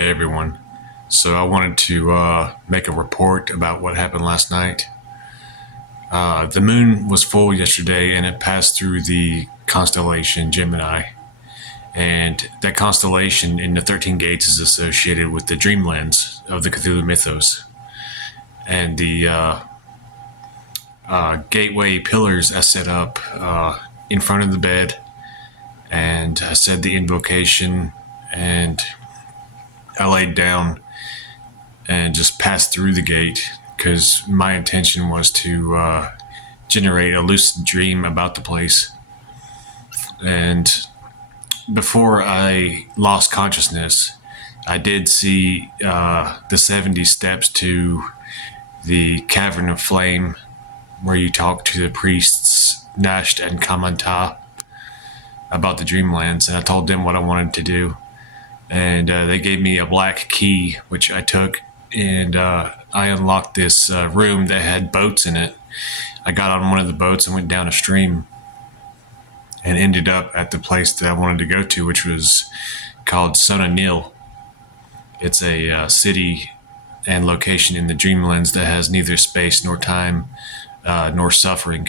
Hey everyone. So I wanted to make a report about what happened last night. The moon was full yesterday and it passed through the constellation Gemini. And that constellation in the 13 gates is associated with the dreamlands of the Cthulhu mythos. And the gateway pillars I set up in front of the bed, and I said the invocation, and I laid down and just passed through the gate because my intention was to generate a lucid dream about the place. And before I lost consciousness, I did see the 70 steps to the Cavern of Flame, where you talk to the priests Nasht and Kamanta about the Dreamlands, and I told them what I wanted to do. And they gave me a black key, which I took, and I unlocked this room that had boats in it. I got on one of the boats and went down a stream and ended up at the place that I wanted to go to, which was called Sona-Nyl. It's a city and location in the Dreamlands that has neither space nor time nor suffering.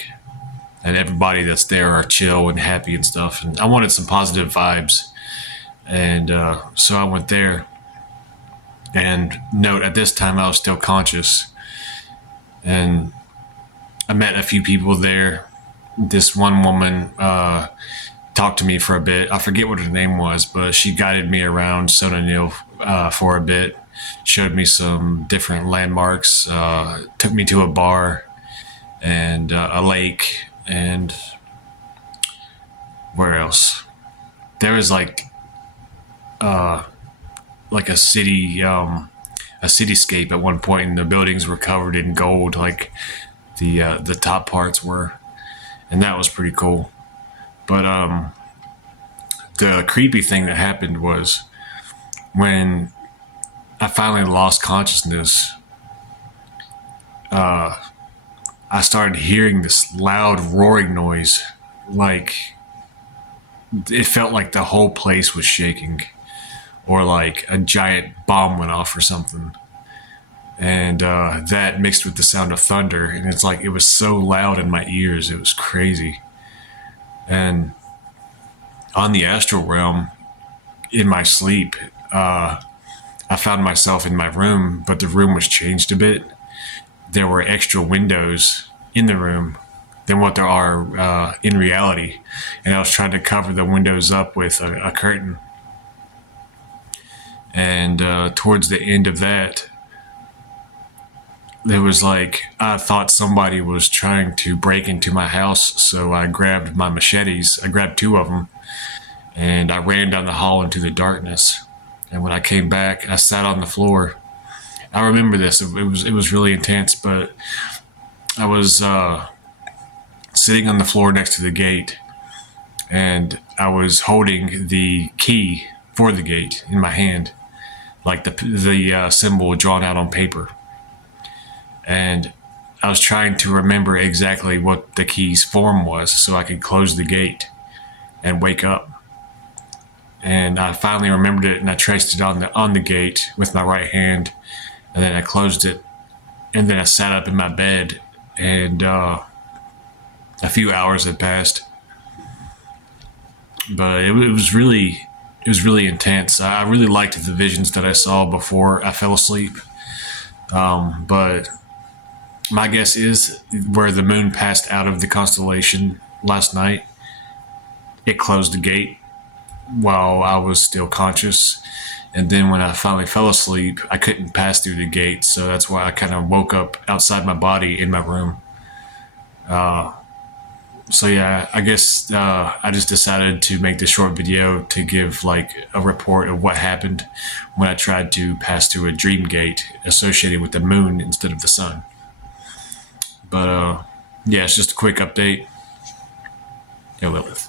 And everybody that's there are chill and happy and stuff. And I wanted some positive vibes. And so I went there. And note, at this time I was still conscious. And I met a few people there. This one woman talked to me for a bit. I forget what her name was, but she guided me around Sona-Nyl for a bit. Showed me some different landmarks. Took me to a bar and a lake. And where else? There was like a city, a cityscape at one point, and the buildings were covered in gold, like the top parts were, and that was pretty cool. But the creepy thing that happened was when I finally lost consciousness. I started hearing this loud roaring noise, like it felt like the whole place was shaking, or like a giant bomb went off or something. And that mixed with the sound of thunder, and it's like it was so loud in my ears, it was crazy. And on the astral realm, in my sleep, I found myself in my room, but the room was changed a bit. There were extra windows in the room than what there are in reality. And I was trying to cover the windows up with a curtain. And towards the end of that, there was like, I thought somebody was trying to break into my house. So I grabbed my machetes. I grabbed two of them. And I ran down the hall into the darkness. And when I came back, I sat on the floor. I remember this. It was really intense, but I was sitting on the floor next to the gate, and I was holding the key for the gate in my hand, like the symbol drawn out on paper. And I was trying to remember exactly what the key's form was so I could close the gate and wake up. And I finally remembered it, and I traced it on the gate with my right hand. And then I closed it, and then I sat up in my bed, and a few hours had passed. But it was really intense. I really liked the visions that I saw before I fell asleep. But my guess is where the moon passed out of the constellation last night, it closed the gate while I was still conscious. And then when I finally fell asleep, I couldn't pass through the gate. So that's why I kind of woke up outside my body in my room. So yeah, I guess I just decided to make this short video to give like a report of what happened when I tried to pass through a dream gate associated with the moon instead of the sun. But yeah, it's just a quick update. Hey, Lilith.